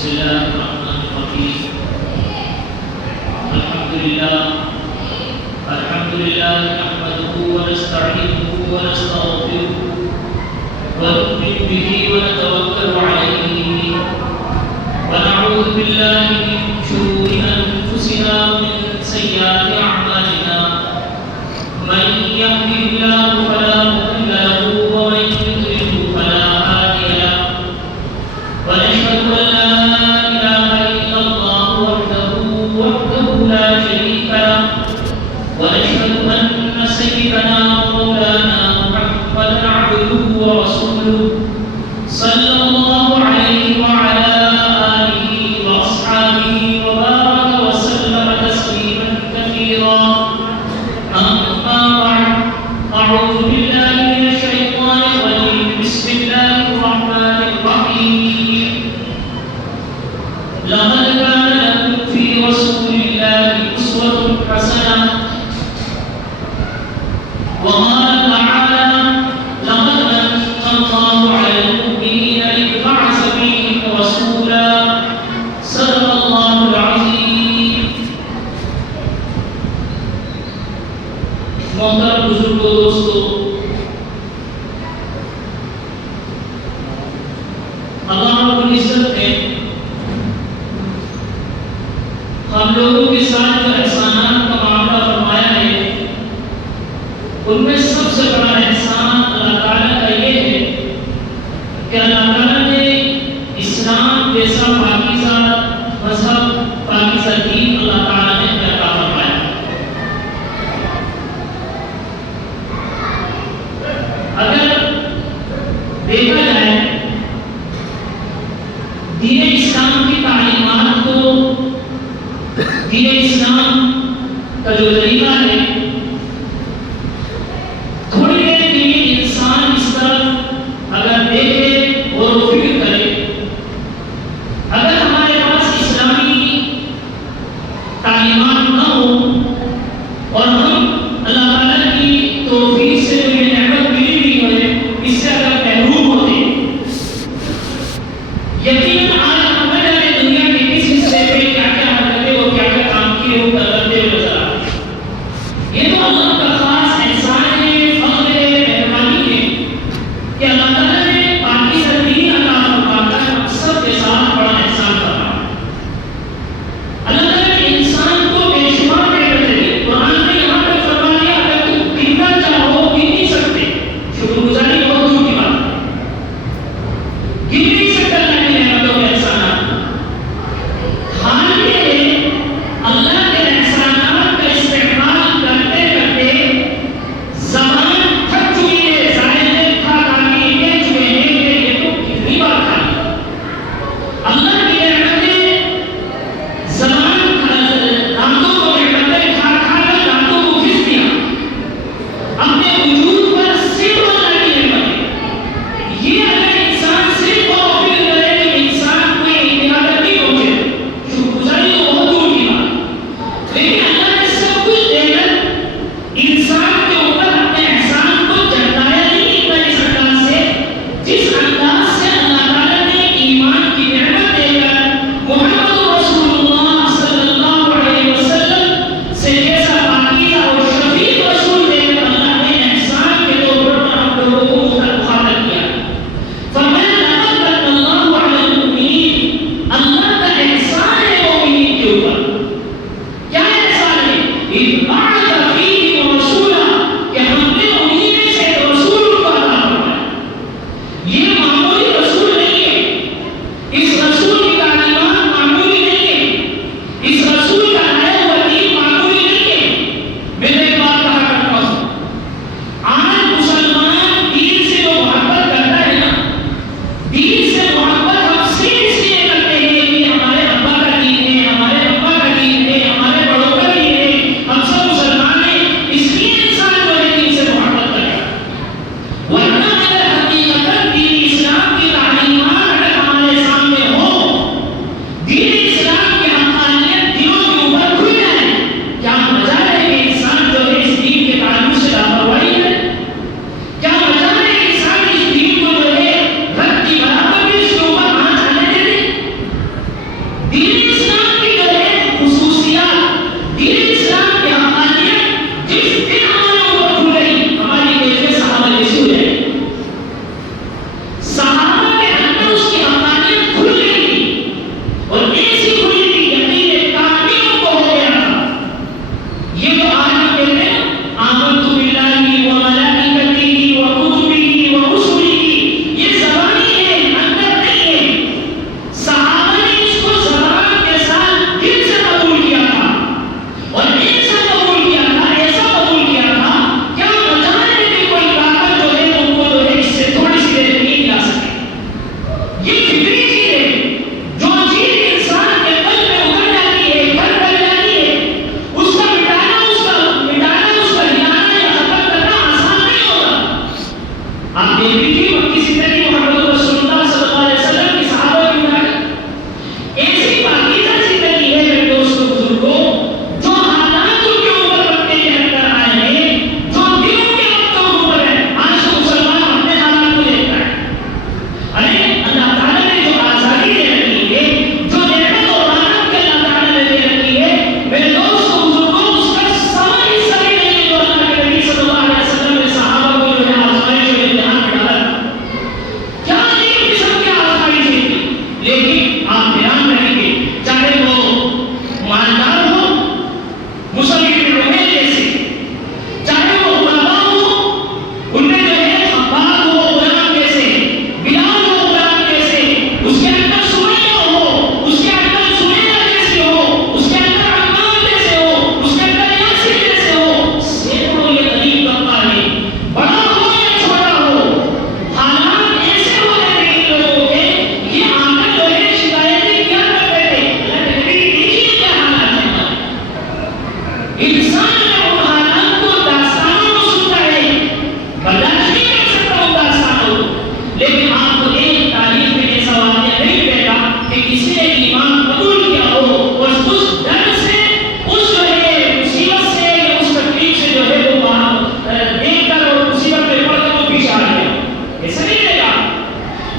بسم الله الرحمن الرحيم. الحمد لله نحمده ونستعينه ونستغفره ونؤمن به ونتوكل عليه ونعوذ بالله من شرور أنفسنا ومن سيئات أعمالنا. من يهده الله فلا مضل له ومن يضلل فلا هادي له. ونشهد أن لا إله إلا الله وحده لا شريك له. ونشهد أن سيدنا ومولانا محمدا عبده ورسوله صلى الله عليه وعلى آله وأصحابه وبارك وسلم تسليما كثيرا. أما بعد، أعوذ بالله من الشيطان الرجيم. بسم الله الرحمن الرحيم. لقد كان لكم في رسول الله أسوة حسنة. وقال تعالى: لقد من الله على المؤمنين إذ بعث فيهم رسولا. صدق الله العظيم. محترم بزرگوں، دوستو، اللہ رب العزت نے ہم لوگوں کے ساتھ جو احسانات کا معاملہ فرمایا ہے، ان میں سب سے بڑا احسان اللہ تعالیٰ کا یہ ہے کہ اللہ تعالیٰ نے اسلام جیسا پاکیزہ مذہب، پاکیزہ دین اللہ تعالیٰ نے عطا فرمایا. اگر دیکھا جائے دین اسلام کی تعلیمات کو، دین اسلام کا جو طریقہ ہے، تھوڑی دیر کے لیے انسان اس طرف اگر دیکھے اور فکر کرے، اگر ہمارے پاس اسلامی تعلیمات نہ ہو اور ہم اللہ تعالیٰ کی توفیق سے جو یہ نعمت ملی ہوئی ہے اس سے اگر محروم ہوتے، یقیناً آج ہم نہ جانے دنیا کے کس حصے پہ کیا کیا حرکتیں اور کیا کیا کام کیے ہو کرتے ہوئے نظر آتے. یہ تو اللہ کا خاص احسان ہے، فضل ہے، مہربانی ہے کہ اللہ تعالیٰ نے پاکیزہ دین عطا فرما کر ہم سب کے ساتھ بڑا احسان فرمایا. اللہ تعالیٰ نے انسان کو بے شمار نعمتیں دی. قرآن نے یہاں پہ فرما دیا اگر تم گننا چاہو گن نہیں سکتے. شکر گزاری بہت دور کی بات ہے، گن نہیں سکتا اللہ کی نعمتوں کے احسانات. حال یہ ہے اللہ کے احسانات کا استعمال کرتے کرتے زبان تھک چکی ہے، ذائقے کھا کھا کے کہہ چکے ہیں کہ یہ تو کتنی بار کھا لی. اللہ کی نعمتیں زبان دانتوں کو نعمتیں کھا کھا کر دانتوں کو گھس دیا. اپنے وجود پر صرف اللہ کی نعمتیں، یہ اگر انسان صرف اور لیکن آپ کو ایک تاریخ میں ایسا واقعہ نہیں ملے گا کہ کسی نے ایمان قبول کیا ہو اور اس ڈر سے اس جو ہے مصیبت سے یا اس تکلیف سے جو ہے وہ دیکھ کر اور مصیبت میں پڑ کر وہ پیچھے آ گیا. ایسا نہیں ملے گا.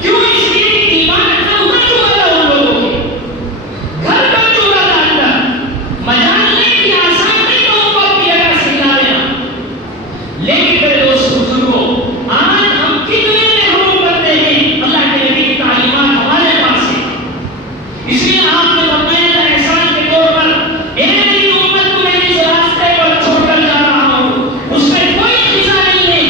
کیوں؟ اس لیے کہ ایمان اتنا ابھر چکا تھا ان لوگوں کے گھر بن چکا تھا اندر. مجال نہیں کہ آسان نہیں تو ان کو اپنی جگہ سکھا دینا. لیکن میرے دوست بزرگوں آج ہم کتنے محروم کرتے ہیں اللہ کے نبی کی تعلیمات ہمارے پاس ہے. اس لیے آپ نے فرمایا تھا احسان کے طور پر اے میری امت کو میں اس راستے پر چھوڑ کر جا رہا ہوں اس میں کوئی خزا نہیں ہے.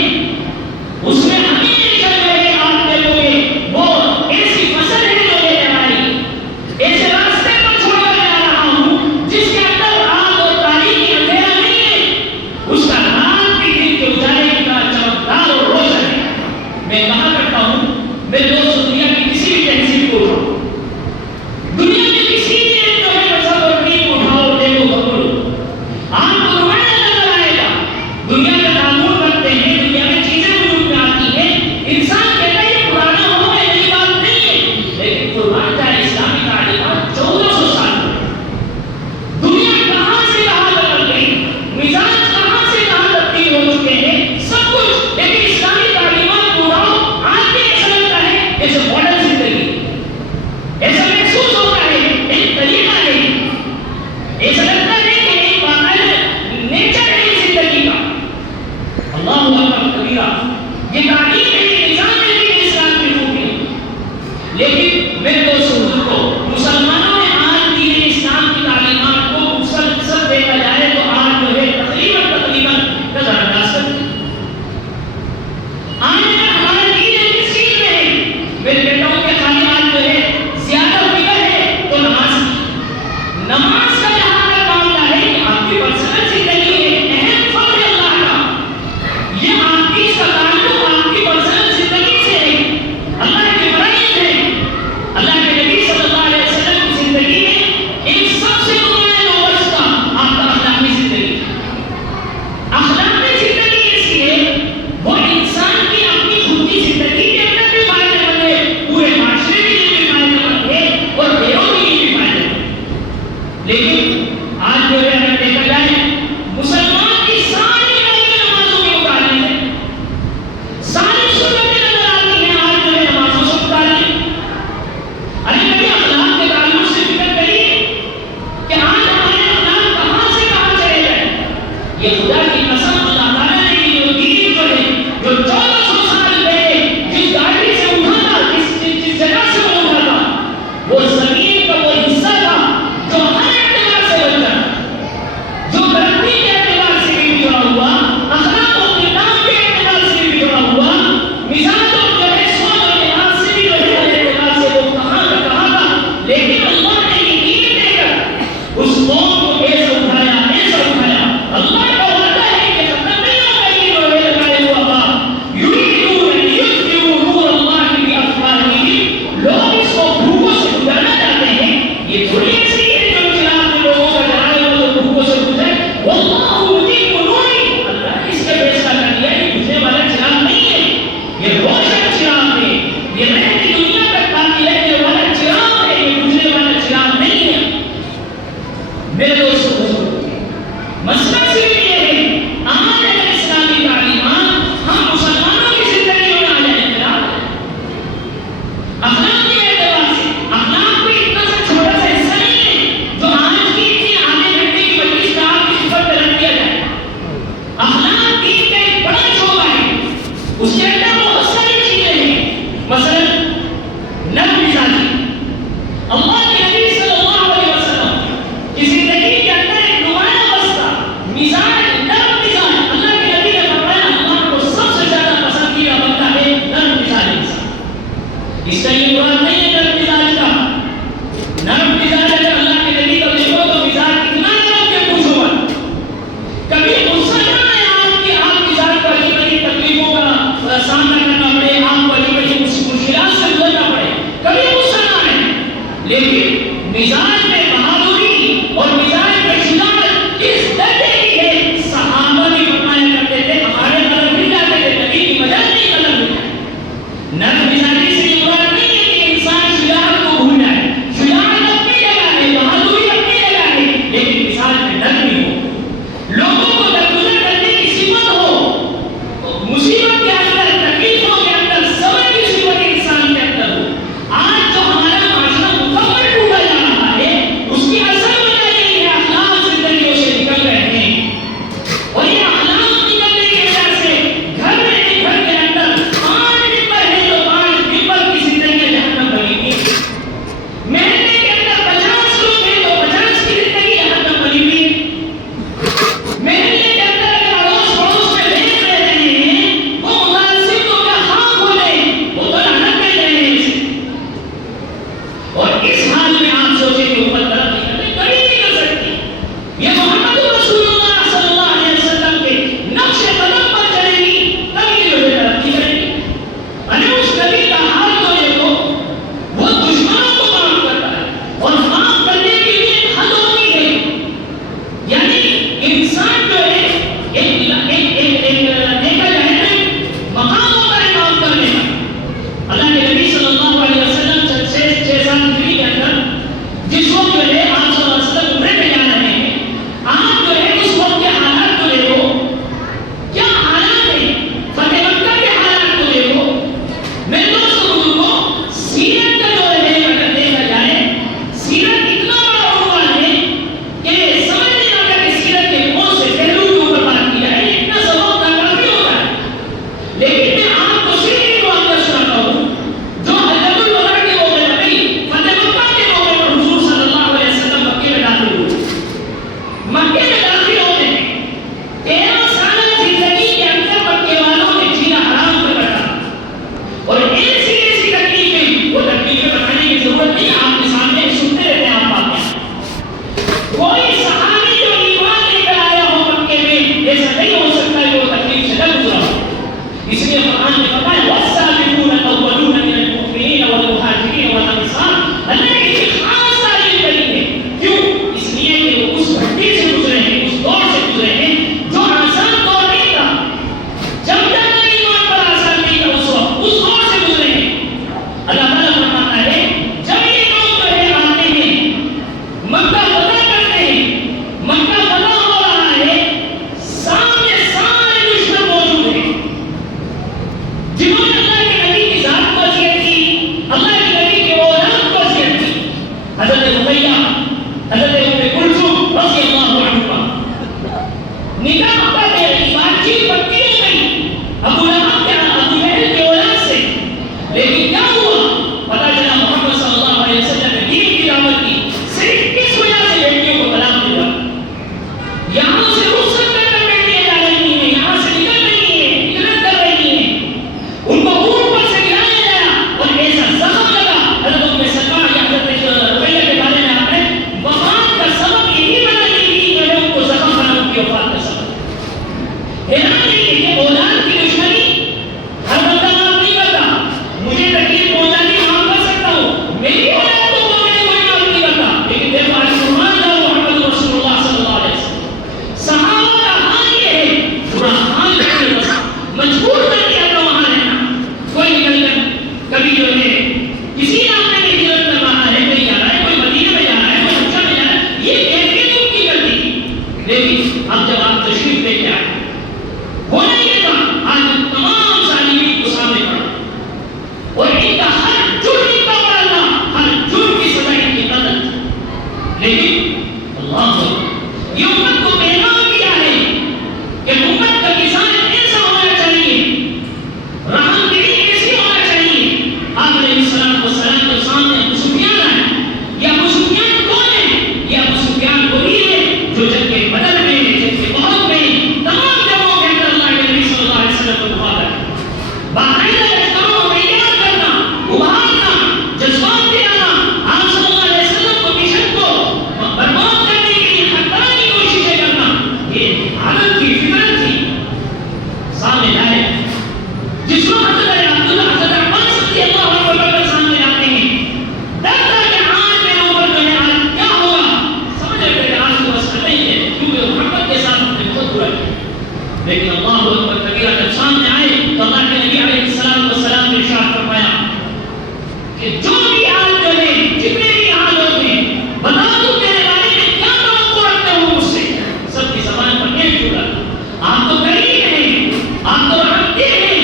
اس میں ہمیشہ جو ہے آپ دیکھو گے وہ ایسی فصل ہے جو لے کر آئی. ایسے راستے پر چھوڑ کر جا رہا ہوں جس کے اندر آگ اور تاریکی اندھیرا نہیں ہے. اس کا نام بھی دن کے اجالے کی طرح چمکدار اور روشن ہے. میں کہا کرتا ہوں میرے دوست دنیا کی کسی بھی تہذیب کو اٹھاؤ, دنیا میں کسی بھی ایک جو ہے مذہب اور دین کو اٹھاؤ دیکھو پکڑو آپ کو روایت نظر آئے گا. دنیا میں قانون بنتے ہیں, دنیا میں چیزیں وجود میں آتی ہیں. انسان کہتا ہے یہ پرانا ہو گیا نئی بات نہیں ہے, لیکن قرآن کا اسلامی تعلیمات 1400 سال ہو گئے. دنیا کہاں سے کہاں بدل گئی, مزاج کہاں سے کہاں تبدیل ہو چکے ہیں سب کچھ. لیکن اسلامی تعلیمات کو اٹھاؤ آج بھی ایسا لگتا ہے جیسے ماڈرن زندگی, ایسا محسوس ہوتا ہے ایک طریقہ ہے, ایسا لگتا ہے کہ ایک باقاعدہ نیچر ہے اس زندگی کا. اللہ اکبر کبیرہ. یہ تعلیم ہے, یہ نظام ہے کہ اسلام کی خوبی. لیکن میرے دوست بزرگوں مسلمانوں نے آج بھی اسلام کی تعلیمات کو مسلسل دیکھا جائے تو آج جو ہے تقریباً نظر انداز کر دی. آج اگر ہمارا دین ہے کس چیز میں ہے, میں کہتا ہوں کہ خالی آج جو ہے زیادہ فکر ہے تو نماز کی. نماز کا جہاں تک معاملہ ہے کہ آپ کی پرسنل زندگی ہے, اہم فرض ہے اللہ کا. یہ آپ کی اس کا تعلق آپ کی پرسنل زندگی سے ہے, اللہ کے فرائض ہے. اللہ کے نبی صلی اللہ علیہ وسلم کی زندگی میں ایک سب سے بنیادی وظیفہ آپ کا اخلاقی زندگی. اخلاقی زندگی ایسی ہے وہ انسان کی اپنی خود کی زندگی کے اندر بھی فائدے مند ہے, پورے معاشرے کے لیے بھی فائدے مند ہے اور غیروں کے لیے بھی فائدے مند ہے. لیکن آج جو ہے اگر دیکھا جائے مسلمان کی ساری نئی نمازوں کی تعلیم ہے, ساری سنتیں نظر آتی ہیں آج جو ہے نمازوں سے متعلق. ارے کبھی اخلاق کے تعلق سے فکر کریے کہ آج ہمارے اخلاق کہاں سے کہاں چلے جائیں. یہ خدا کی قسم اللہ تعالیٰ نے یہ جو دین جو ہے جو 1400 سال پہلے جس گاڑی سے اٹھا تھا, جس جگہ سے وہ اٹھا تھا, وہ زمین کا وہ حصہ تھا جو ہر اعتبار سے بچا, جو گرمی کے اعتبار سے بھی بچڑا ہوا, اخلاق و کردار کے اعتبار سے بھی بچڑا ہوا, مزاج اور جو ہے سوچ اور لحاظ سے بھی جو ہے ہر اعتبار سے وہ کہاں کا کہاں تھا. لیکن اللہ نے یہ دین دے کر اس قوم کو ایسا اٹھایا, ایسا اٹھایا. اللہ کا وعدہ ہے کہ ختم نہیں ہوگا یہ جو ہے لگائے ہوا بات. یریدون ان یطفئوا نور اللہ بافواہہم, لوگ اس کو بھوکوں سے گزارنا چاہتے ہیں. یہ تھوڑی ایسی ہے جو چراغ میں لوگوں کا جلائے ہوا تو بھوکوں سے گزرے. واللہ متم نورہ, اللہ اس کا فیصلہ کر دیا یہ بجھنے والا چراغ نہیں ہے, یہ روشن چراغ ہے, یہ رہتی دنیا تک باقی رہنے والا چراغ ہے, یہ بجھنے والا چراغ نہیں ہے. میرے دوستوں مسئلہ صرف یہ ہے آج اگر اسلامی تعلیمات ہم مسلمانوں کی زندگیوں میں آ جائیں خلاف ہے. اخلاق کے اعتبار سے اخلاق کوئی اتنا سا چھوٹا سا حصہ نہیں ہے جو آج کی اتنی آدھے گھنٹے کی مجلس کا آپ کی صفت پہ رکھ دیا جائے. اخلاق دین کا ایک بڑا شعبہ ہے, اس کے اندر بہت ساری چیزیں ہیں. مثلا نرم مزاجی. اللہ کے نبی صلی اللہ علیہ وسلم کی زندگی کے اندر ایک نمایاں وسطہ مزاج, نرم مزاج. اللہ کے نبی نے فرمایا اللہ کو سب سے زیادہ پسندیدہ بندہ ہے نرم مزاج انسان. اس کا یہ مراد نہیں ہے نرم مزاج کا. نرم مزاج اگر اللہ کے نبی کو دیکھو تو مزاج اتنا نرم کہ پوچھو مت. کبھی غصہ نہ آئے آپ مزاج کو عجیب عجیب تکلیفوں کا سامنا کرنا پڑے, آپ کو عجیب عجیب مشکلات سے گزرنا پڑے, کبھی غصہ نہ آئے. لیکن مزاج میں بہادری اور مزاج میں شجاعت کس درجے کی ہے صحابہ بھی فرمایا کرتے تھے ہمارے قلم مل جاتے تھے, نبی کی مدد نہیں قلم مل جائے. نرم مزاجی سے یہ مراد نہیں ہے کہ انسان شجاعت کو بھول جائے. شجاعت اپنی جگہ ہے، بہادری اپنی جگہ ہے، لیکن مثال میں نرمی ہو، لوگوں کو درگزر کرنے کی صفت ہو، مصیبت کے اندر، تکلیفوں کے اندر صبر کی صفت انسان کے اندر ہو. آج جو ہمارا معاشرہ مکمل ٹوٹا جا رہا ہے، اس کی اصل وجہ یہی ہے اخلاق زندگیوں سے نکل رہے ہیں. اور یہ اخلاق نکلنے کی وجہ سے گھر میں گھر کے اندر 5 ممبر ہیں تو 5 ممبر کی زندگیاں جہنم بنی ہوئی ہیں. محلے کے اندر 50 لوگ ہیں تو 50 کی زندگی جہنم بنی ہوئی ہے. محلے کے اندر اگر اڑوس پڑوس میں دیکھ رہے ہیں وہ متعصب تو کیا خام ہو جائے، وہ تو لعنت میں جائیں گے اسے. اور اس حال میں آپ سوچیں کہ امت ترقی کرنے کبھی نہیں کر سکتی. یہ محمد رسول اللہ صلی اللہ علیہ وسلم کے نقش قدم پر چلے گی تبھی جو ہے ترقی کرے گی. ارے اس نبی کا حال تو دیکھو، وہ دشمنوں کو معاف کرتا ہے اور معاف کرنے کے لیے ایک حد ہوتی ہے. یعنی انسان جو ہے دیکھا جائے تو مقام ہوتا ہے معاف کرنے کا. اللہ کے نبی صلی اللہ علیہ وسلم 6 سال ہجری کے اندر جس وقت جو ہے آپ صلی اللہ علیہ وسلم عمرے پہ جا رہے ہیں، آپ جو ہے اس وقت کے حالات کو دیکھو، کیا حالات ہیں. فتح مکہ کے حالات کو دیکھو. میرے دوستوں بزرگوں، سیرت کا جو ہے اگر دیکھا جائے، سیرت اتنا بڑا عنوان ہے کہ سمجھ نہیں آتا کہ سیرت کے کون سے پہلو کے اوپر بات کی جائے. اتنا سبق کافی ہوتا ہے. لیکن میں آپ کو صرف ایک واقعہ سناتا ہوں جو حجۃ الوداع کے موقع پر نہیں، فتح مکہ کے موقع پر حضور صلی اللہ علیہ وسلم مکے میں داخل ہوئے. مکے میں داخل ہوتے ہیں 13 سال زندگی کے اندر مکے والوں نے جینا حرام کر رکھا. اور ایسی ایسی تکلیفیں، وہ تکلیفیں بتانے کی ضرورت نہیں، آپ کے سامنے سنتے رہتے ہیں آپ واقعہ. کوئی صحابی جو ایمان لے کر آیا ہو مکے میں، ایسا نہیں ہو سکتا کہ وہ تکلیف سے نہ گزرا ہو. اس لیے قرآن نے فرمایا والسابقون الاولون من المؤمنین والمہاجرین والانصار. اللہ نے ایک خاص تعلیم دی ہے. کیوں؟ اس لیے کہ وہ اس گھٹی سے گزرے ہیں، اس دور سے گزرے ہیں جو آسان دور نہیں تھا. جب جانا ایمان پر آسان نہیں تھا، اس وقت اس دور سے گزرے ہیں. اللہ تعالیٰ فرماتا ہے جب یہ لوگ جو ہے آتے ہیں، مکہ فتح کرتے ہیں، مکہ فتح ہو رہا ہے، سامنے سارے دشمن موجود ہیں جنہوں نے اللہ کے نبی کی ذات کو اذیت کی، اللہ کے نبی کے اولاد کو اذیت کی. حضرت رقیہ، حضرت ام کلثوم رضی اللہ عنہا نکاح ہوتا ہے، بات چیت پکی ہو گئی ابو لہب کے ابو جہل کے اولاد سے. لیکن کیا ہوا؟ پتہ چلا محمد صلی اللہ علیہ وسلم نے دین کی دعوت کی، صرف کس وجہ سے بیٹیوں کو طلاق دیا. یہاں سے رخصت کر کر بیٹیاں جا رہی ہیں، یہاں سے نکل رہی ہیں، ہجرت کر رہی ہیں. ان کو اوپر سے گرایا گیا اور ایسا زخم لگا. حضرت ام سلمہ یا حضرت رقیہ کے بارے میں آپ نے وفات کا سبب یہی بنا یہی جو ہے ان کو زخم بنا ان کی وفات کا سبب. حیران ہے کہ اولاد کی دشمنی ہر بندہ معاف نہیں کرتا. مجھے تکلیف پہنچانی معاف کر سکتا ہوں، میری اولاد کو میں کوئی معاف نہیں کرتا. لیکن دیکھو آج فرمان جاؤ محمد رسول اللہ صلی اللہ علیہ وسلم. صحابہ کا حال یہ ہے، برا حال کرنے بس مجبور کر دیا تھا وہاں رہنا. کوئی نکل کر کبھی جو ہے کسی علاقے میں ہجرت کر رہا ہے، کہیں جا رہا ہے، کوئی مدینہ میں جا رہا ہے، کوئی مکہ میں جا رہا ہے. یہ کیفیت ان کی کرتی تھی. لیکن اب جب آپ تشریف لے کے آئے، ہونا یہ تھا آج تمام ظالمین کو سامنے پڑا اور ان کا ہر جرم ان کا بڑا تھا، ہر جرم کی سزا ان کی قتل تھی. لیکن اللہ یہ امت کو پیغام کیا ہے کہ امت کا کسان ایسا ہونا چاہیے، رحم دلی ایسی ہونا چاہیے. آپ علیہ السلام والسلام کے سامنے ابو سفیان آئے. یہ ابو سفیان کون ہے؟ یہ ابو سفیان وہی ہے جو جنگ کے بدر میں، جنگ کے احد میں، تمام جنگوں کے اندر اللہ کے نبی صلی اللہ علیہ وسلم کو دعا کرے. باقاعدہ لشکروں کو تیار کرنا، کہ جو بھی حال جو ہے، جتنے بھی حال ہوتے ہیں، بتا دو میرے بارے میں کیا توقع رکھتے ہو مجھ سے. سب کی زبان پر یہ جڑا، آپ تو کریم ہیں، آپ تو رحمتے ہیں،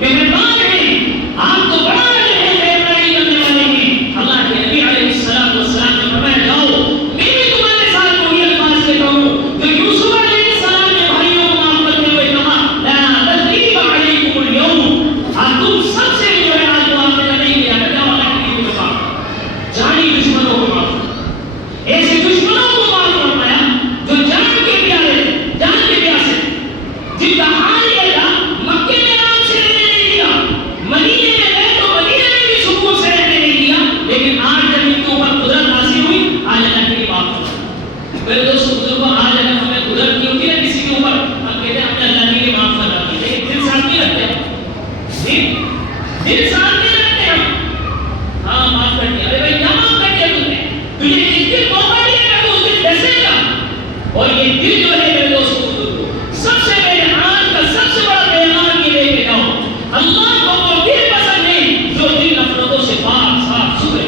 مہربان ہیں، آپ تو بڑا مہربانی کرنے والے ہیں. اللہ کے نبی علیہ السلام نے فرمایا جاؤ میں بھی تمہارے ساتھ وہی الفاظ کہتا ہوں جو یوسف علیہ السلام نے بھائیوں کو معاف کرتے ہوئے کہا، لا تثریب علیکم اليوم. آج تم سب سے جو ہے آج معاف نہیں کیا کیا والا کی دفاع جانی دشمنوں کو معاف، ایسے دشمنوں کو معاف فرمایا جو جان کے پیارے تھے، جان کے پیاسے، جن کا حال یہ تھا مکے میں آرام سے رہنے نہیں دیا، مدینے میں گئے تو مدینے میں بھی سکون سے رہنے نہیں دیا، لیکن آج جب ان کے اوپر قدرت حاصل ہوئی آج اللہ کی معاف کرنا. میرے دوست بزرگوں، آج اگر ہمیں قدرت نہیں ہوتی نا کسی کے اوپر، ہم کہتے ہیں ہم نے اللہ کے لیے معاف کرنا ہے، لیکن دل ساتھ نہیں رکھتے ہیں، دل ساتھ نہیں رکھتے ہم. ہاں معاف کر دیا، ارے بھائی کیا معاف کر دیا تم نے؟ تجھے جس دن موقع ملے گا تو اس دن ڈسے گا. اور یہ دل جو ہے میرے دوست بزرگوں، سب سے میرے آج کا سب سے بڑا پیغام یہ لے کے جاؤ، اللہ کو وہ دل پسند ہے جو دل نفرتوں سے پاک صاف ستھرے.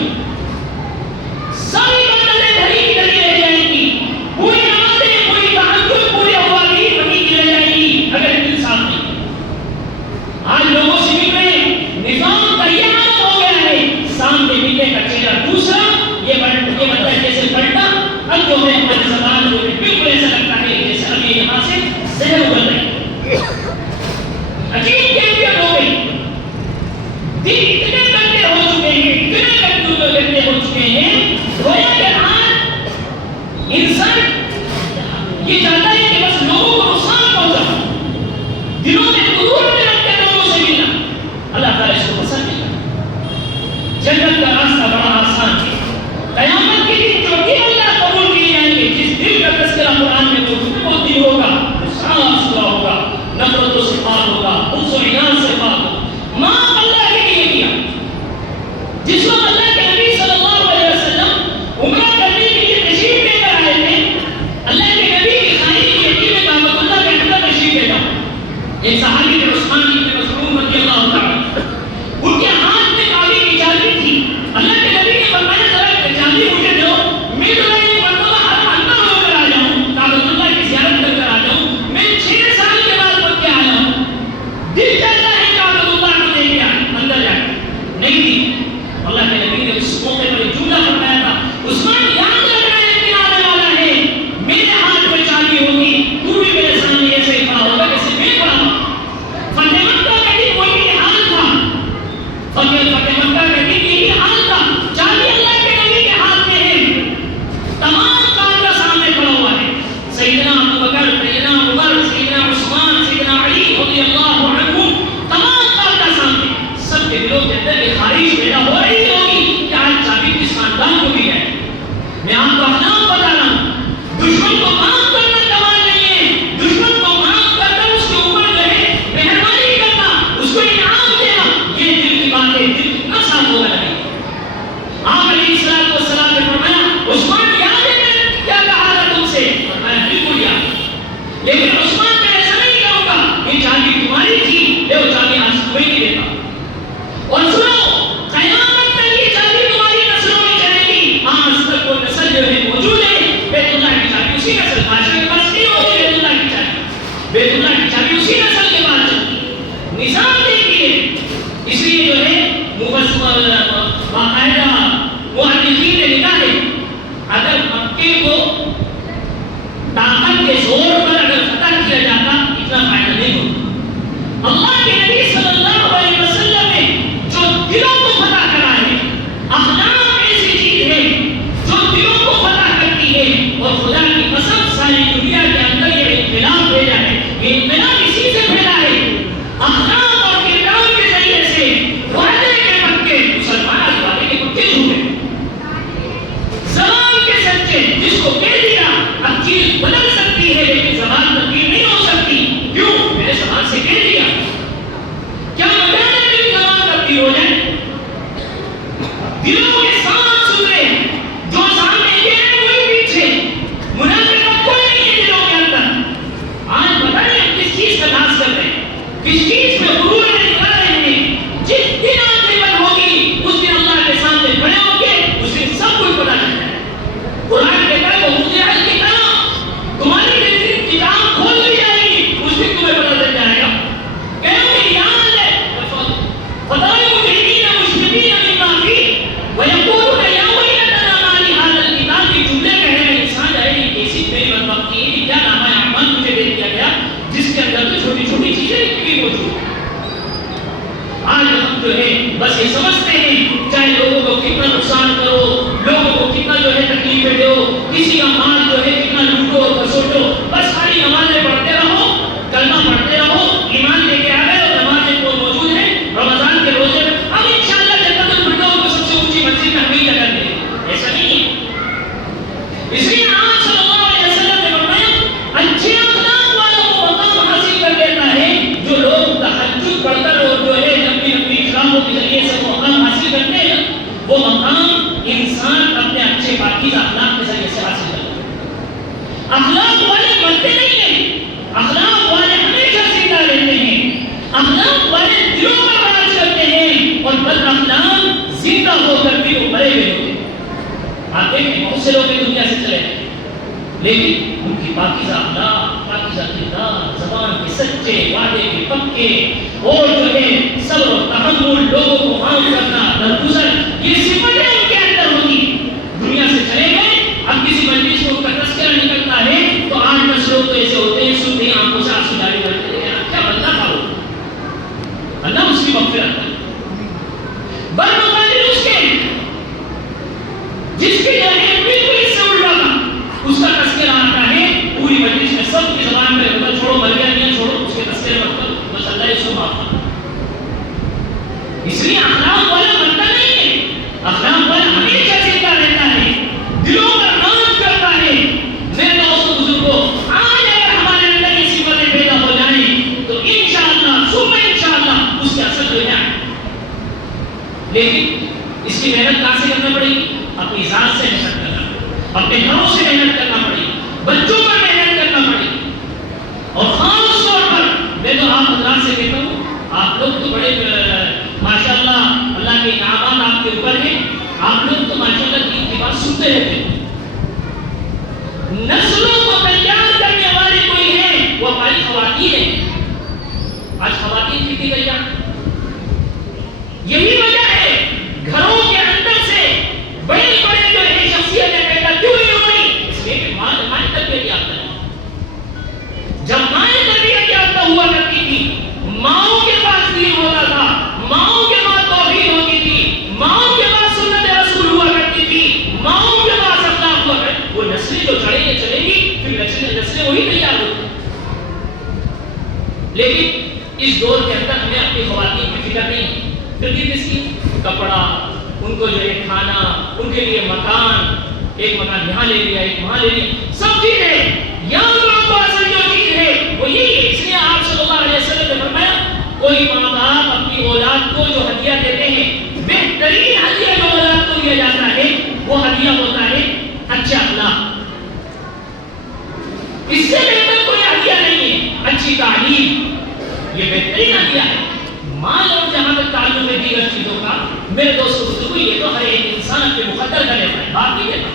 ساری عبادتیں بھری کی بھری رہ جائیں گی، پوری نمازیں، پوری تہجد، پوری اوابین بھری کی رہ جائیں گی اگر دل صاف نہیں. آج لوگوں سے مل رہے ہیں، نظام کا یہ حال ہو گیا ہے، سامنے ملنے کا چہرہ دوسرا، یہ بندہ جیسے پلٹا، اب جو ہے ہماری زبان جو ہے بالکل ایسا لگتا ہے جیسے ابھی یہاں سے زہر ابل رہی ہے. عجیب کیفیت ہو گئی. دل اتنے گندے ہو چکے ہیں، اتنے گندے ہو چکے ہیں، گویا کہ آج انسان یہ چاہتا ہے کہ بس لوگوں کو نقصان پہنچا، دلوں میں حضور میں رکھ کے لوگوں سے ملنا. اللہ تعالیٰ اس کو پسند نہیں کرتا. جنت کا راستہ بڑا آسان ہے. قیامت کے دن جو دل اللہ قبول کیے جائیں گے، جس دل کا تذکرہ قرآن میں موجود وہ دل ہوگا صاف ستھرا ہوگا، نفرتوں سے پاک ہوگا، بغض و عناد سے پاک ہوگا. معاف اللہ کے لیے کیا. جس وقت اللہ کے نبی صلی اللہ علیہ وسلم عمرہ کرنے کے لیے تشریف لے کر آئے تھے، اللہ کے نبی کی خالی کی یقین میں کعبۃ اللہ کے اندر تشریف لے جاؤ. ایک صحابی کے عثمان بن مسعود رضی اللہ تعالی ان کے ہاتھ میں کعبے کی چابی تھی. اللہ کے نبی نے فرمایا ذرا چابی مجھے دو، میں ذرا ایک مرتبہ اندر ہو کر آ جاؤں، کعبۃ اللہ کی زیارت کر کر آ جاؤں. میں 6 سال کے بعد پڑھ کے آیا ہوں، دل چاہتا ہے کعبۃ اللہ کو دیکھ کے اندر جا کے. نہیں دی. اللہ کے نبی نے اس موقع پر ایک جملہ فرمایا تھا، عثمان یاد رکھنا ایک دن آنے والا ہے میرے ہاتھ میں چابی ہوگی، تو بھی میرے سامنے ایسے ہی کھڑا ہوگا جیسے میں کھڑا ہوں. فتح مکہ کا دن وہی حال تھا. فتح مکہ کا دن یہی حال تھا. چابی اللہ کے نبی کے ہاتھ میں ہے، تمام کام کا سامنے کھڑا ہوا ہے. سیدنا ابو بکر، سیدنا عمر، سیدنا عثمان، سیدنا علی رضی اللہ عنہم، تمام کام کا سامنے. سب کے دلوں کے اندر ایک خواہش پیدا ہو رہی ہوگی کہ آج چابی کس خاندان کو بھی ہے. میں آپ کو احکام بتا رہا ہوں، دشمن کو معاف کرنا کمال نہیں ہے، دشمن کو معاف کر کر اس کے اوپر جو ہے مہربانی کرنا، اس کو انعام دینا، یہ دل کی بات ہے. دل کتنا صاف ہوگا نہیں. آپ علیہ السلام والسلام نے فرمایا عثمان یاد ہے میں کیا کہا تھا تم سے؟ فرمایا بالکل یاد. لیکن عثمان میں ایسا نہیں کہوں گا یہ چابی تمہاری تھی، لے وہ چابی آج کوئی نہیں دیتا. اور سنو، قیامت تک یہ چابی تمہاری نسلوں میں چلے گی. آج تک وہ نسل جو ہے موجود ہے، بیت اللہ کی چابی اسی نسل بادشاہ کے پاس نہیں ہوتی. بیت اللہ کی چابی، بیت اللہ کی چابی اسی نسل کے پاس چلتی. نظام دیکھیے. اس لیے جو ہے باقاعدہ محدثین نے لکھا ہے اگر مکے کو طاقت کے زور پر اگر فتح کیا جاتا اتنا فائدہ نہیں ہوتا. اللہ کے نبی صلی اللہ علیہ وسلم نے جو دلوں کو فتح کرا ہے، اخلاق ایسی چیز ہے جو دلوں کو فتح کرتی ہے. اور خدا کی قسم ساری دنیا کے اندر یہ انقلاب بھیجا ہے، یہ انقلاب اسی سے پھیلا ہے. اخلاق اور کردار کے ذریعے سے وعدے کے پکے مسلمان وعدے کے پکے جھوٹے، زبان کے سچے. جس کو کہہ دیا اب چیز بدل سکتی ہے لیکن زبان تبدیل نہیں ہو سکتی. کیوں؟ میرے زبان سے کہہ دیا. وہ مقام انسان اپنے اچھے پاکیزہ اخلاق کے ذریعے سے حاصل کرتا ہے۔ اخلاق والے مرتے نہیں ہیں، اخلاق والے ہمیشہ زندہ رہتے ہیں، اخلاق والے دلوں میں راج کرتے ہیں، اور بد اخلاق زندہ ہو کر بھی وہ مرے ہوئے ہوتے ہیں۔ آپ دیکھیں بہت سے لوگ دنیا سے چلے گئے لیکن ان کی پاکیزہ اخلاق، پاکیزہ کردار، زبان کے سچے، وعدے کے پکے، اور جو ہے صبر و تحمل، لوگوں کو معاف کرنا، درگزر، یہ صفتیں ان کے اندر ہوتی۔ دنیا سے چلے گئے، اب کسی مجلس میں ان کا تذکرہ نکلتا ہے تو 8-10 لوگ تو ایسے ہوتے ہیں سنتے ہیں آنکھوں سے آنسو جاری کرتے ہیں، کیا بندہ تھا وہ، اللہ اس کی مغفرت کرے۔ برمقابل اس کے جس کے ذہن بالکل اس سے الٹا تھا، اس کا تذکرہ آتا ہے پوری مجلس میں، سب کی زبان میں ہوتا چھوڑو مر گیا نہیں چھوڑو، اس کے تذکرے مت کرو، بس اللہ اس کو معاف کرے۔ اس لیے اخلاق والا مرتا نہیں ہے، اخلاق والا ہمیشہ زندہ رہتا ہے، دلوں میں راج کرتا ہے۔ میرے دوستوں بزرگوں، آج اگر ہمارے اندر یہ صفتیں پیدا ہو جائیں تو انشاءاللہ ثم انشاءاللہ اس کے اثر ہو جائیں۔ لیکن اس کی محنت کہاں سے کرنا پڑے گی؟ اپنی ذات سے محنت کرنا، اپنے گھروں سے محنت کرنا پڑے گی، بچوں پر محنت کرنا پڑے گی، اور خاص طور پر میں تو آپ حضرات سے کہتا ہوں، آپ لوگ تو بڑے ماشاءاللہ اللہ کے انعامات آپ کے اوپر ہیں، آپ لوگ تو ماشاءاللہ دین کی بات سنتے رہتے ہیں۔ نسلوں کو تیار کرنے والے کوئی ہیں وہ ہماری خواتین ہیں۔ آج خواتین کتنی تیار، یہی وجہ ہے گھروں کے اندر سے بڑے بڑے جو ہے شخصیتیں پیدا کیوں نہیں ہو رہی؟ اس لیے کہ ماں تربیت یافتہ ہے۔ جب مائیں تربیت یافتہ ہوا کرتی تھی، ماؤں کے پاس دین ہوتا تھا، ماؤں کے پاس توحید ہوتی تھی، ماؤں کے پاس سنت رسول ہوا کرتی تھی، ماؤں کے پاس اخلاق ہوا کرتی، وہ نسلیں جو چلیں گی پھر نسلیں وہی تیار ہوتی۔ لیکن اس دور کے اندر ہمیں اپنی خواتین کی فکر نہیں، فکر کس کی؟ کپڑا، ان کو جو ہے کھانا، ان کے لیے مکان، ایک مکان یہاں لے لیا ایک وہاں لے لیا، سب چیزیں یا لوگوں کو اصل جو چیز ہے وہ یہی ہے۔ اس لیے آپ صلی اللہ علیہ وسلم نے فرمایا کوئی ماں باپ اپنی اولاد کو جو ہدیہ دیتے ہیں، بہترین ہدیہ جو اولاد کو دیا جاتا ہے وہ ہدیہ ہوتا ہے اچھا اخلاق۔ اس سے بہتر کوئی ہدیہ نہیں ہے، اچھی تعلیم، یہ بہترین ہدیہ ہے۔ مال اور جہاں تک تعلق ہے دیگر چیزوں کا، میرے دوستوں بزرگوں، یہ تو ہر ایک انسان اپنے مقدر کا لیتا ہے، بات نہیں لیتا،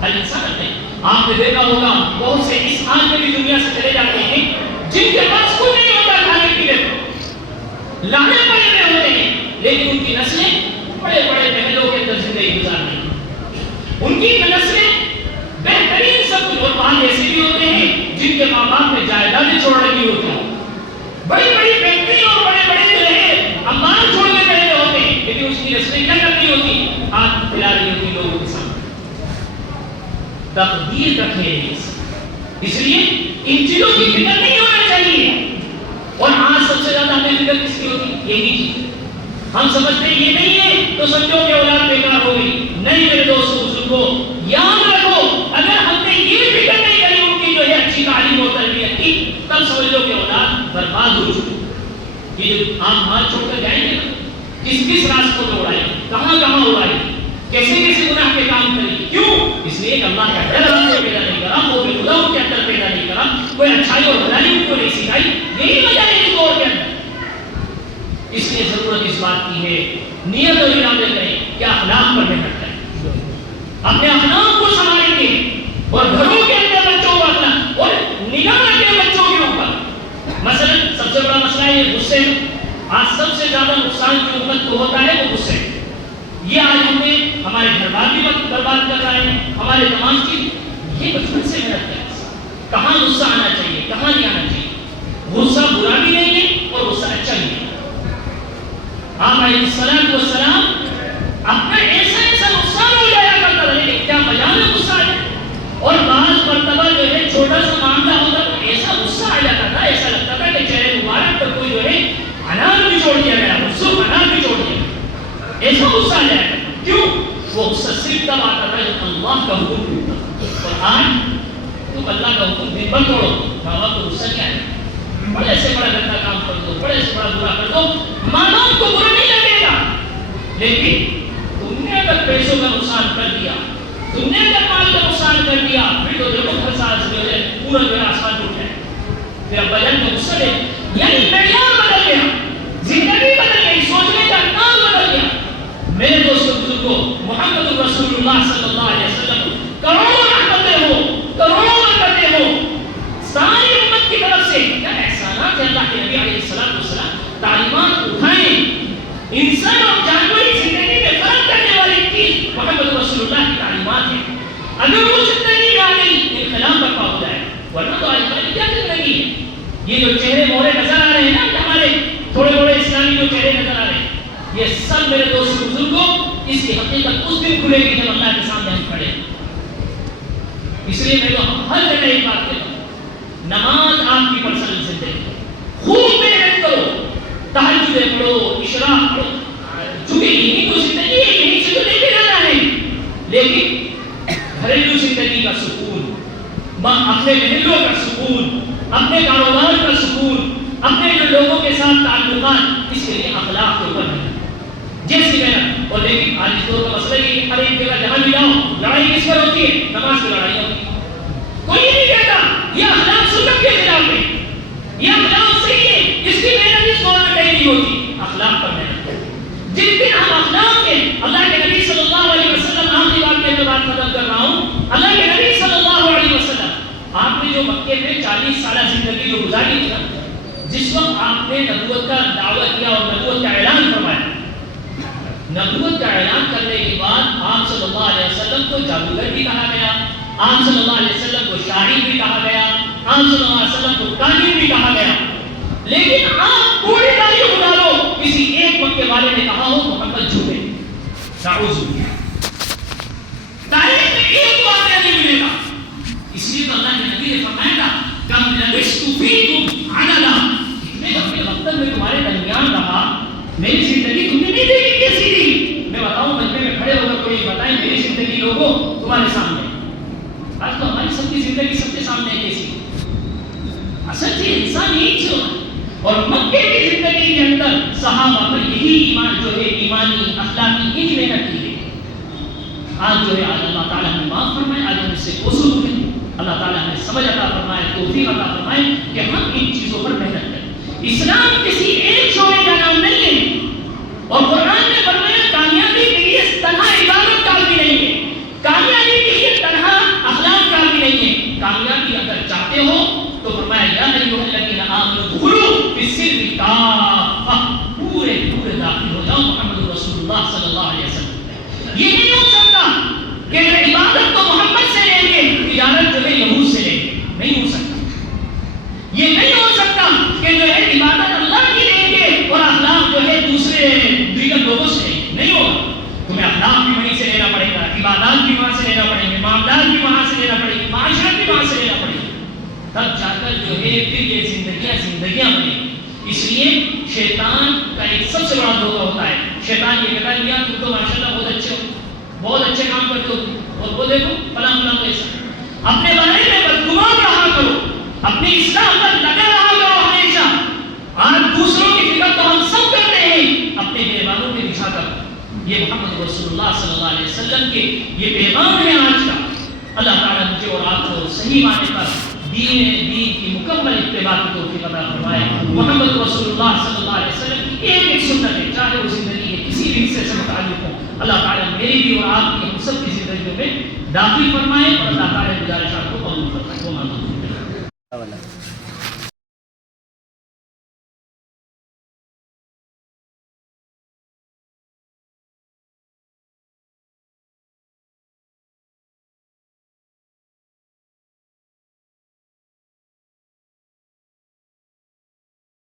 ہر انسان اپنے۔ آپ نے دیکھا ہوگا بہت سے اس حال میں بھی دنیا سے چلے جاتے ہیں جن کے پاس کچھ نہیں ہوتا کھانے پینے کو، لانے پڑے ہوئے ہوتے ہیں، لیکن ان کی نسلیں بڑے بڑے محلوں کے اندر زندگی گزار رہی ہیں، ان کی نسلیں بہترین سب کچھ، اور بعض ایسے بھی ہوتے ہیں جن کے ماں باپ نے جائیدادیں چھوڑ رکھی ہوتی ہیں، بڑی بڑی فیکٹری اور بڑے بڑے جو ہے امبار چھوڑ کے گئے ہوتے ہیں، لیکن اس کی نسلیں کیا کرتی ہوتی؟ ہاتھ پھیلا رہی ہوتی لوگوں کے سامنے۔ تقدیر کا کھیل ہے، اس لیے ان چیزوں کی فکر نہیں ہونا چاہیے۔ اور آج سب سے زیادہ ہمیں فکر کس کی ہوتی؟ یہی چیز ہم سمجھتے ہیں یہ نہیں ہے تو سمجھو کہ اولاد بیکار ہو گئی۔ نہیں میرے دوستوں بزرگوں، یاد رکھو اگر ہم نے یہ فکر نہیں کری ان کی جو ہے اچھی تعلیم اور تربیت کی، تب سمجھ لو کہ اولاد برباد ہو چکی۔ یہ جو آپ ہاتھ چھوڑ کر جائیں گے نا، کس کس راستوں میں اڑائیں، کہاں کہاں اڑائیں، کیسے کیسے گناہ کے کام کریں، کیوں؟ اس لیے کہ اللہ کا ڈر ہم نے پیدا نہیں کرا، وہ بھی خدا ان کے اندر پیدا نہیں کرا، کوئی اچھائی اور بھلائی ان کو نہیں سکھائی، یہی وجہ ہے اس دور کے اندر۔ اس لیے ضرورت اس بات کی ہے نیت اور ارادے کریں کہ اخلاق پر محنت کریں، اپنے اخلاق کو سنبھالیں گے، اور گھروں کے اندر بچوں کو اخلاق اور نگاہ رکھیں بچوں کے اوپر۔ مثلا سب سے بڑا مسئلہ ہے غصے میں، آج سب سے زیادہ نقصان جو امت کو ہوتا ہے وہ غصے، یہ آج ہم نے ہمارے گھر بار بھی برباد کر رہے ہیں، ہمارے تمام چیز یہ بچپن سے محنت کریں، کہاں غصہ آنا چاہیے کہاں نہیں آنا چاہیے، غصہ برا بھی نہیں ہے اور غصہ اچھا نہیں ہے۔ آپ علیہ السلام اپنا ایسا نقصان ہو جایا کرتا تھا، لیکن کیا مزہ میں غصہ آ جائے، اور بعض مرتبہ جو ہے چھوٹا سا معاملہ ہوتا تو ایسا غصہ آ جاتا تھا، ایسا لگتا تھا کہ چہرے مبارک پر کوئی جو ہے انار بھی چھوڑ دیا گیا، انار بھی چھوڑ دیا، ایسا غصہ آ جائے گا۔ کیوں؟ وہ غصہ صرف تب آتا تھا جب اللہ کا حکم ٹوٹتا تھا، اور آج تم اللہ کا حکم دن بھر توڑو، ماں باپ کو غصہ کیا ہے، بڑے سے بڑا گندا کام کر دو، بڑے سے بڑا برا کر دو، ماں باپ کو برا نہیں لگے گا، لیکن تم نے نے اگر پیسوں کا نقصان کر دیا، تم نے اگر مال کا نقصان کر دیا، پھر تو دیکھو ہر سال سے جو ہے پورا جو ہے آسمان ٹوٹ جائے. پھر ابا جان کو غصہ دے، یعنی معیار بدل گیا، زندگی بدل گئی، سوچنے کا انداز بدل گیا. میرے دوستوں بزرگوں، محمد رسول اللہ صلی اللہ علیہ وسلم کروڑوں رحمتیں ہو، کروڑوں برکتیں ہو ساری امت کی طرف سے، کیا احسانات ہے اللہ کے نبی علیہ السلام تعلیمات اٹھائیں. انسان اور جانوری زندگی میں فرق کرنے والی چیز محمد رسول اللہ کی تعلیمات ہے. اگر وہ زندگی میں آ گئی انقلاب برپا ہو جائے، ورنہ تو آج کل کیا زندگی ہے. یہ جو چہرے مورے نظر آ رہے ہیں نا، ہمارے تھوڑے بڑے اسلامی جو چہرے نظر آ رہے ہیں، یہ سب میرے دوست بزرگوں اس کی حقیقت اس دن کھلے گی جب اللہ کے سامنے ہم کھڑے. اس لیے میں تو ہر جگہ ایک بات کہتا ہوں، نماز آپ کی پرسنل زندگی، خوب محنت کرو، تہجد پڑھو، اشراق پڑھو، چونکہ یہی تو زندگی ہے، یہی سے تو لے کے جانا ہے. لیکن گھریلو زندگی کا سکون، اپنے محلوں کا سکون، اپنے کاروبار کا سکون، اپنے جو لوگوں کے ساتھ تعلقات، اس کے لیے اخلاق کے اوپر ہے. جیسی میں اور لیکن آج اس دور کا مسئلہ یہ ہے، ہر ایک جگہ جہاں بھی جاؤ لڑائی کس پر ہوتی ہے؟ نماز کی لڑائی ہوتی ہے. کوئی نہیں کہتا یہ اخلاق سنت کے خلاف ہے، یہ اخلاق صحیح ہے، اس کی محنت اس دور میں کہیں نہیں ہوتی. اخلاق پر محنت کرو. جس دن ہم اخلاق کے، اللہ کے نبی صلی اللہ علیہ وسلم، آخری بات کے بعد ختم کر رہا ہوں، اللہ کے نبی صلی اللہ علیہ وسلم آپ نے جو مکے میں 40 سالہ زندگی جو گزاری تھی نا، جس وقت آپ نے نبوت کا دعویٰ کیا اور نبوت کا اعلان فرمایا، نبوت کا اعلان کرنے کے بعد آپ صلی اللہ علیہ وسلم کو جادوگر بھی کہا گیا، آپ صلی اللہ علیہ وسلم کو شاعر بھی کہا گیا، آپ صلی اللہ علیہ وسلم کو کاہن بھی کہا گیا. لیکن آپ پوری تاریخ اٹھا لو، کسی ایک مکے والے نے کہا ہو محمد جھوٹے، نعوذ باللہ، تاریخ میں ایک واقعہ نہیں ملے گا. اس لیے تو اللہ کے نبی نے فرمایا تھا کم لبثت فیکم عددا، اتنے لمبے وقت میں تمہارے درمیان رہا، میری زندگی تم نے نہیں دیکھی کیسی تھی. میں بتاؤں مجمع میں کھڑے ہو کر کوئی بتائیں میری زندگی لوگوں تمہارے سامنے. آج تو ہماری سب کی زندگی سب کے سامنے کیسی ہے. اصل چیز انسان یہی چھو ہے. اور مکے کی زندگی کے اندر صحابہ پر یہی ایمان جو ہے، ایمانی اخلاقی یہی محنت کی ہے. آج جو ہے آج اللہ تعالیٰ نے معاف فرمائے، آج ہم اس سے کوسو ہوئے، اللہ تعالیٰ نے سمجھ عطا فرمائے، توفیق عطا فرمائے کہ ہم ان چیزوں پر محنت کریں. اسلام کسی ایک شعبے کا نام نہیں ہے، اور قرآن نے فرمایا کامیابی کے لیے تنہا عبادت کافی نہیں ہے، کامیابی کے لیے تنہا اخلاق کافی نہیں ہے. کامیابی اگر چاہتے ہو تو فرمایا یا ایھا الذین آمنوا ادخلوا فی السلم کافہ، پورے داخل ہو جاؤ محمد رسول اللہ صلی اللہ علیہ وسلم. یہ نہیں ہو سکتا کہ عبادت تو محمد سے لیں گے، تجارت جو ہے یہود سے لیں گے، نہیں ہو سکتا. یہ نہیں ہو سکتا کہ جو ہے عبادت اللہ کی لیں گے اور اخلاق جو ہے دوسرے دیگر لوگوں سے لیں گے، نہیں ہوگا. تمہیں اخلاق بھی وہیں سے لینا پڑے گا، عبادات بھی وہاں سے لینا پڑیں گے، معاملات بھی وہاں سے لینا پڑے گی، معاشرت بھی وہاں سے لینا پڑے گی، تب جا کر جو ہے پھر یہ زندگیاں بنیں. اس لیے شیطان کا ایک سب سے بڑا دھوکہ ہوتا ہے. شیطان یہ کہتا ہے تم تو ماشاءاللہ بہت اچھے کام کرتے ہو، اور وہ دیکھو فلاں ایسا. اپنے بارے میں بدگمان رہا کرو، اپنی اصلاح پر لگے رہا کرو ہمیشہ. آج دوسروں کی فکر تو ہم سب کرتے ہیں، اپنے بیماروں پہ بچھا کر. یہ محمد رسول اللہ صلی اللہ علیہ وسلم کے یہ پیغام ہے آج کا. اللہ تعالیٰ مجھے اور آپ کو صحیح معنی پر دین کی مکمل اتباع کی توفیق عطا فرمائے. محمد رسول اللہ صلی اللہ علیہ وسلم کی ایک سنت ہے، چاہے وہ زندگی کے کسی بھی حصے سے متعلق ہو، اللہ تعالیٰ میری بھی اور آپ کی ہم سب کی زندگیوں میں داخل فرمائے. اور اللہ تعالیٰ